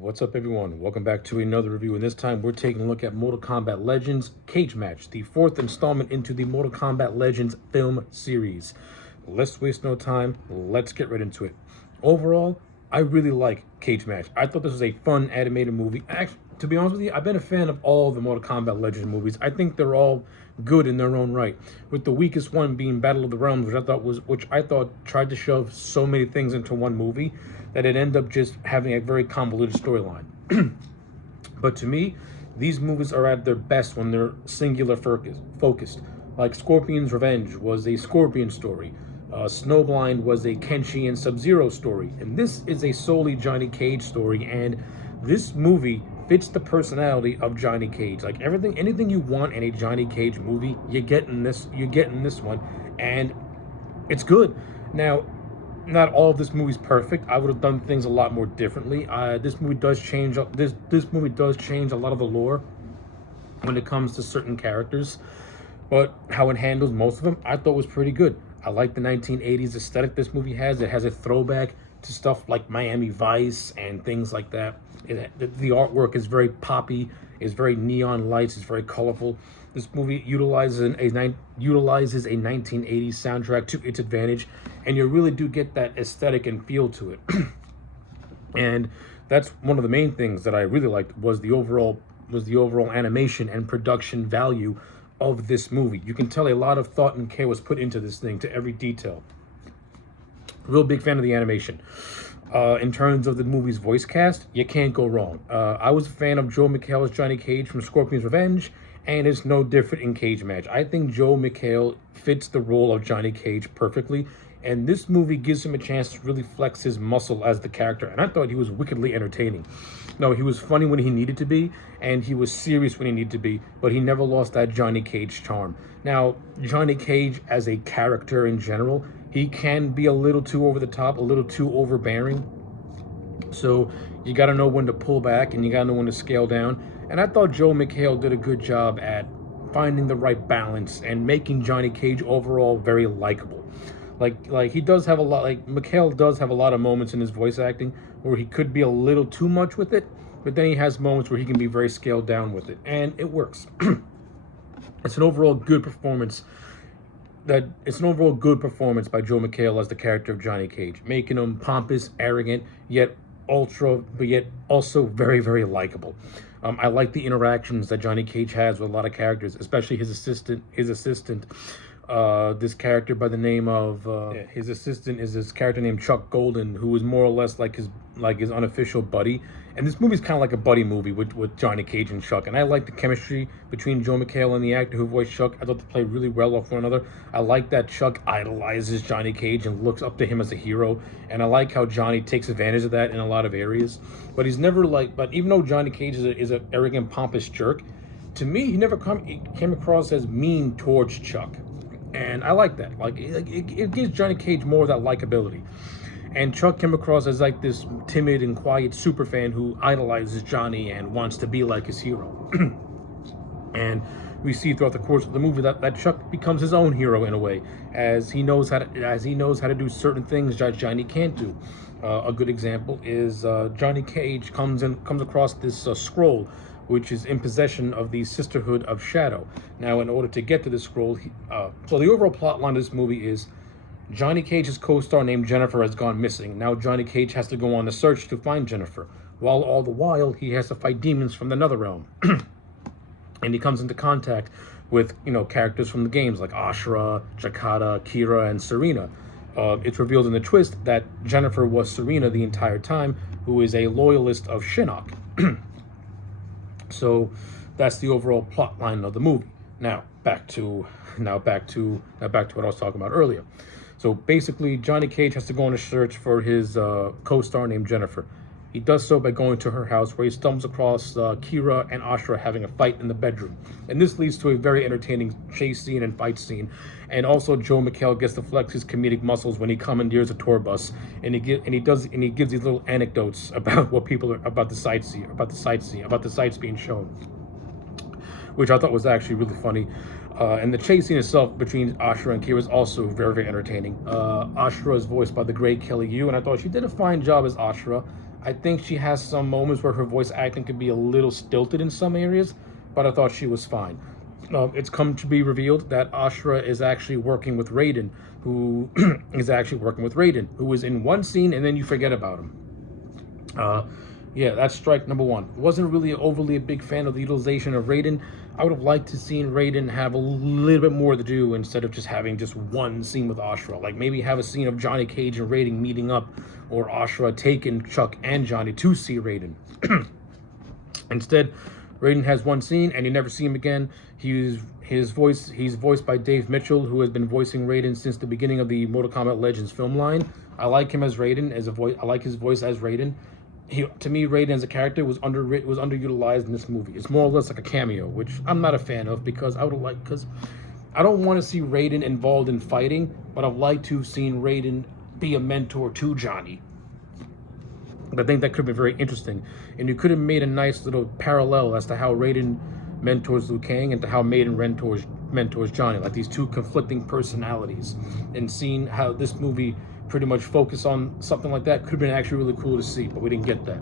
What's up, everyone? Welcome back to another review, and this time we're taking a look at Mortal Kombat Legends Cage Match, the fourth installment into the Mortal Kombat Legends film series. Let's waste no time, let's get right into it. Overall, I really like Cage Match. I thought this was a fun animated movie. Actually, to be honest with you, I've been a fan of all the Mortal Kombat Legends movies. I think they're all good in their own right, with the weakest one being Battle of the Realms, which I thought tried to shove so many things into one movie that it ended up just having a very convoluted storyline. But to me, these movies are at their best when they're singular focused. Like Scorpion's Revenge was a Scorpion story. Snowblind was a Kenshi and Sub-Zero story. And this is a solely Johnny Cage story. And this movie fits the personality of Johnny Cage. Like anything you want in a Johnny Cage movie, you get in this one. And it's good. Now, not all of this movie's perfect. I would have done things a lot more differently. This movie does change. This movie does change a lot of the lore when it comes to certain characters, but how it handles most of them, I thought was pretty good. I like the 1980s aesthetic this movie has. It has a throwback to stuff like Miami Vice and things like that. The artwork is very poppy, is very neon lights, it's very colorful. This movie utilizes a 1980s soundtrack to its advantage, and you really do get that aesthetic and feel to it. And that's one of the main things that I really liked was the overall animation and production value of this movie. You can tell a lot of thought and care was put into this thing, to every detail. Real big fan of the animation. In terms of the movie's voice cast, you can't go wrong. I was a fan of Joel McHale as Johnny Cage from Scorpion's Revenge, and it's no different in Cage Match. I think Joel McHale fits the role of Johnny Cage perfectly, and this movie gives him a chance to really flex his muscle as the character, and I thought he was wickedly entertaining. No, he was funny when he needed to be, and he was serious when he needed to be, but he never lost that Johnny Cage charm. Now, Johnny Cage as a character in general, he can be a little too over the top, a little too overbearing. So you got to know when to pull back and you got to know when to scale down. And I thought Joel McHale did a good job at finding the right balance and making Johnny Cage overall very likable. Like he does have a lot, like McHale does have a lot of moments in his voice acting where he could be a little too much with it, but then he has moments where he can be very scaled down with it, and it works. It's an overall good performance by Joe McHale as the character of Johnny Cage, making him pompous, arrogant, yet also very, very likable. I like the interactions that Johnny Cage has with a lot of characters, especially his assistant. This character by the name of his assistant is this character named Chuck Golden, who is more or less like his unofficial buddy. And this movie is kind of like a buddy movie with Johnny Cage and Chuck. And I like the chemistry between Joe McHale and the actor who voiced Chuck. I thought they played really well off one another. I like that Chuck idolizes Johnny Cage and looks up to him as a hero. And I like how Johnny takes advantage of that in a lot of areas. But he's never but even though Johnny Cage is an arrogant, pompous jerk, to me, he never came across as mean towards Chuck. And I like that. It gives Johnny Cage more of that likability. And Chuck came across as like this timid and quiet super fan who idolizes Johnny and wants to be like his hero. And we see throughout the course of the movie that Chuck becomes his own hero in a way, as he knows how to do certain things that Johnny can't do. A good example is Johnny Cage comes across this scroll, which is in possession of the Sisterhood of Shadow. Now, in order to get to this scroll, so the overall plot line of this movie is Johnny Cage's co-star named Jennifer has gone missing. Now Johnny Cage has to go on a search to find Jennifer, while all the while he has to fight demons from the Netherrealm. And he comes into contact with, characters from the games like Ashura, Jakata, Kira, and Serena. It's revealed in the twist that Jennifer was Serena the entire time, who is a loyalist of Shinnok. So that's the overall plot line of the movie. Now back to what I was talking about earlier. So basically, Johnny Cage has to go on a search for his co-star named Jennifer. He does so by going to her house, where he stumbles across Kira and Ashura having a fight in the bedroom. And this leads to a very entertaining chase scene and fight scene. And also, Joe McHale gets to flex his comedic muscles when he commandeers a tour bus, and he gives these little anecdotes about about the sights being shown, which I thought was actually really funny. And the chase scene itself between Ashura and Kira is also very, very entertaining. Ashura is voiced by the great Kelly Yu, and I thought she did a fine job as Ashura. I think she has some moments where her voice acting could be a little stilted in some areas, but I thought she was fine. It's come to be revealed that Ashra is actually working with Raiden, who who was in one scene and then you forget about him. Yeah, that's strike number one. Wasn't really overly a big fan of the utilization of Raiden. I would have liked to seen Raiden have a little bit more to do instead of just having just one scene with Ashra. Like maybe have a scene of Johnny Cage and Raiden meeting up, or Ashra taking Chuck and Johnny to see Raiden. Instead, Raiden has one scene and you never see him again. He's voiced by Dave Mitchell, who has been voicing Raiden since the beginning of the Mortal Kombat Legends film line. I like him as Raiden as a voice. I like his voice as Raiden. To me, Raiden as a character was underutilized in this movie. It's more or less like a cameo, which I'm not a fan of because I don't want to see Raiden involved in fighting, but I'd like to have seen Raiden be a mentor to Johnny. I think that could have been very interesting, and you could have made a nice little parallel as to how Raiden mentors Liu Kang and to how Maiden mentors Johnny, like these two conflicting personalities, and seeing how this movie pretty much focused on something like that could have been actually really cool to see, but we didn't get that.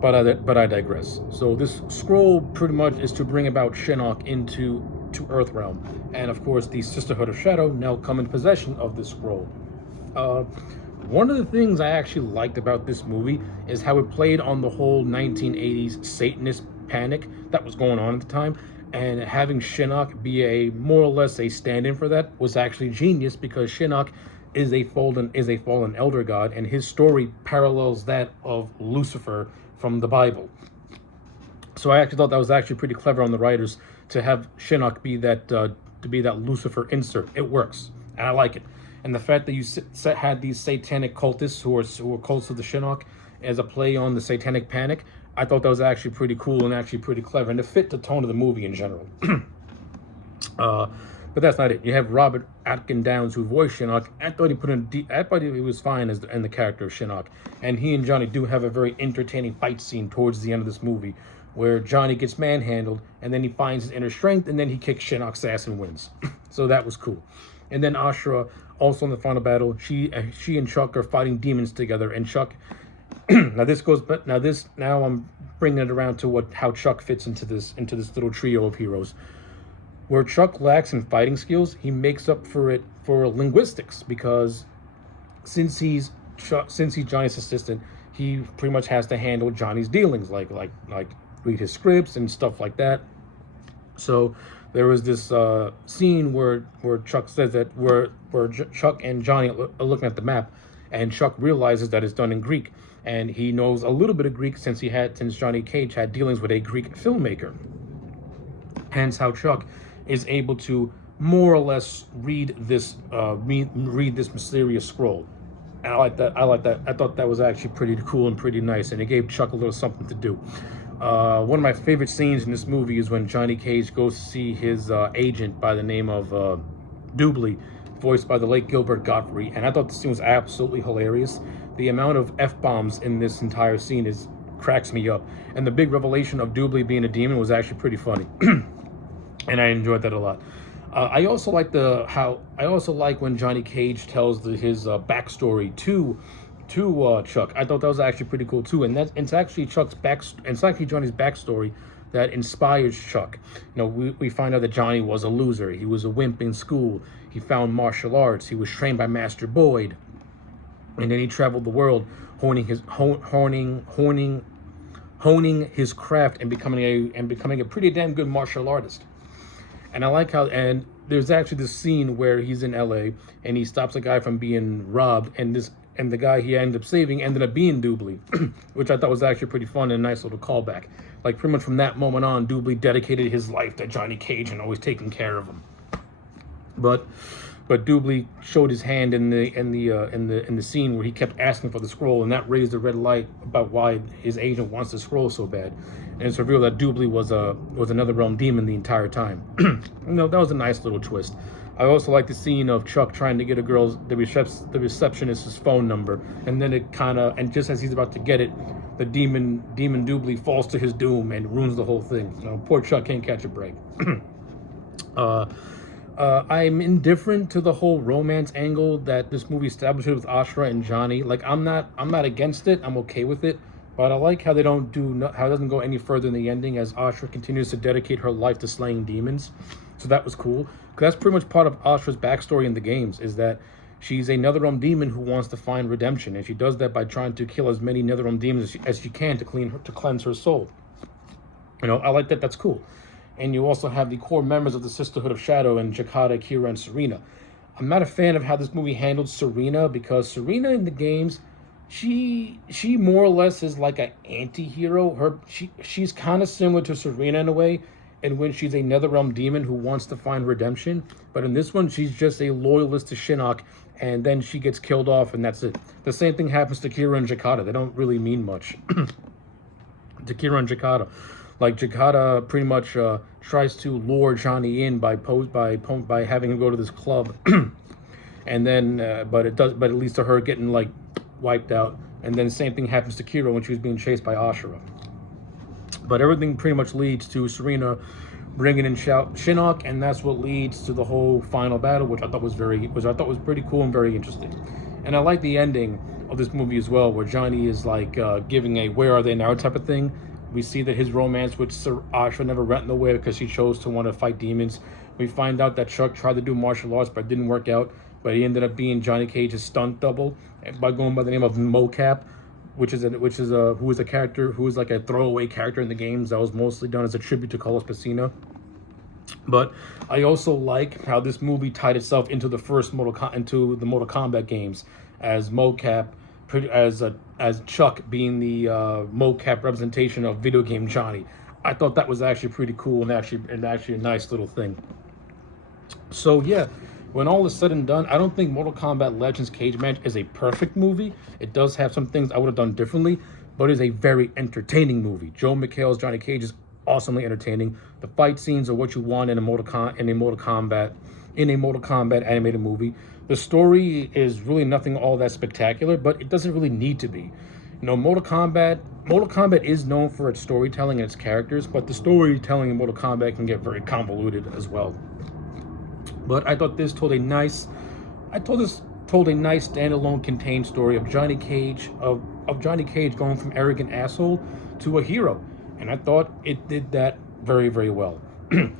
But I digress. So this scroll pretty much is to bring about Shinnok into Earthrealm, and of course the Sisterhood of Shadow now come in possession of this scroll. One of the things I actually liked about this movie is how it played on the whole 1980s Satanist panic that was going on at the time, and having Shinnok be a more or less a stand-in for that was actually genius, because Shinnok is a fallen elder god, and his story parallels that of Lucifer from the Bible. So I actually thought that was actually pretty clever on the writers to have Shinnok be that Lucifer insert. It works, and I like it. And the fact that you had these satanic cultists who were cults of the Shinnok as a play on the satanic panic, I thought that was actually pretty cool and actually pretty clever, and it fit the tone of the movie in general. But that's not it. You have Robert Atkin Downes, who voiced Shinnok. I thought he was fine in the character of Shinnok, and he and Johnny do have a very entertaining fight scene towards the end of this movie, where Johnny gets manhandled, and then he finds his inner strength, and then he kicks Shinnok's ass and wins. So that was cool. And then Ashra, also in the final battle, she and Chuck are fighting demons together, and Chuck. Now I'm bringing it around to how Chuck fits into this little trio of heroes. Where Chuck lacks in fighting skills, he makes up for it for linguistics, because since he's Johnny's assistant, he pretty much has to handle Johnny's dealings, like read his scripts and stuff like that. So there was this scene where Chuck says that where Chuck and Johnny are looking at the map, and Chuck realizes that it's done in Greek, and he knows a little bit of Greek since Johnny Cage had dealings with a Greek filmmaker. Hence how Chuck is able to more or less read this mysterious scroll. And I like that. I thought that was actually pretty cool and pretty nice, and it gave Chuck a little something to do. One of my favorite scenes in this movie is when Johnny Cage goes to see his agent by the name of Doobly, voiced by the late Gilbert Gottfried, and I thought the scene was absolutely hilarious. The amount of F-bombs in this entire scene cracks me up, and the big revelation of Doobly being a demon was actually pretty funny, and I enjoyed that a lot. I also like when Johnny Cage tells his backstory to Chuck. I thought that was actually pretty cool too, and it's actually Johnny's backstory that inspires Chuck. You know, we find out that Johnny was a loser. He was a wimp in school. He found martial arts. He was trained by Master Boyd, and then he traveled the world, honing his craft and becoming a pretty damn good martial artist. And I like how, and there's actually this scene where he's in LA and he stops a guy from being robbed, and the guy he ended up saving ended up being Doobly, which I thought was actually pretty fun and a nice little callback. Like pretty much from that moment on, Doobly dedicated his life to Johnny Cage and always taking care of him. But Doobly showed his hand in the scene where he kept asking for the scroll, and that raised a red light about why his agent wants the scroll so bad. And it's revealed that Doobly was another realm demon the entire time. That was a nice little twist. I also like the scene of Chuck trying to get the receptionist's phone number, and then and just as he's about to get it, the demon Doobly falls to his doom and ruins the whole thing. Poor Chuck can't catch a break. I'm indifferent to the whole romance angle that this movie establishes with Ashura and Johnny. Like, I'm not against it. I'm okay with it. But I like how they don't do how it doesn't go any further in the ending as Ashura continues to dedicate her life to slaying demons. So that was cool. 'Cause that's pretty much part of Ashura's backstory in the games is that she's a Netherrealm demon who wants to find redemption, and she does that by trying to kill as many Netherrealm demons as she can to cleanse her soul. You know, I like that. That's cool. And you also have the core members of the Sisterhood of Shadow and Jakata, Kira, and Serena. I'm not a fan of how this movie handled Serena because Serena in the games, she more or less is like an anti-hero. She's kind of similar to Serena in a way, and when she's a Netherrealm demon who wants to find redemption. But in this one, she's just a loyalist to Shinnok, and then she gets killed off, and that's it. The same thing happens to Kira and Jakata. They don't really mean much. To Kira and Jakata. Like Jakata pretty much tries to lure Johnny in by having him go to this club, and then but it leads to her getting like wiped out. And then same thing happens to Kira when she was being chased by Ashura. But everything pretty much leads to Serena bringing in Shinnok, and that's what leads to the whole final battle, which I thought was pretty cool and very interesting. And I like the ending of this movie as well, where Johnny is like giving a "where are they now" type of thing. We see that his romance with Ashura never went nowhere because she chose to want to fight demons. We find out that Chuck tried to do martial arts but didn't work out, but he ended up being Johnny Cage's stunt double by going by the name of Mocap, who is a character who is like a throwaway character in the games that was mostly done as a tribute to Carlos Pacino. But I also like how this movie tied itself into the into the Mortal Kombat games as Mocap, as Chuck being the mocap representation of video game Johnny. I thought that was actually pretty cool and actually a nice little thing. So yeah, when all is said and done, I don't think Mortal Kombat Legends Cage Match is a perfect movie. It does have some things I would have done differently, but it is a very entertaining movie. Joel McHale's Johnny Cage is awesomely entertaining. The fight scenes are what you want in a Mortal Kombat animated movie. The story is really nothing all that spectacular, but it doesn't really need to be. You know, Mortal Kombat is known for its storytelling and its characters, but the storytelling in Mortal Kombat can get very convoluted as well. But I thought this told a nice standalone contained story of Johnny Cage going from arrogant asshole to a hero. And I thought it did that very, very well.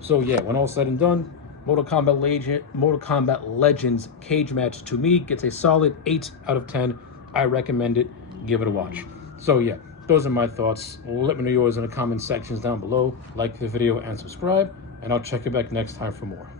So yeah, when all said and done, Mortal Kombat Legends Cage Match to me gets a solid 8 out of 10. I recommend it. Give it a watch. So yeah, those are my thoughts. Let me know yours in the comment sections down below. Like the video and subscribe, and I'll check you back next time for more.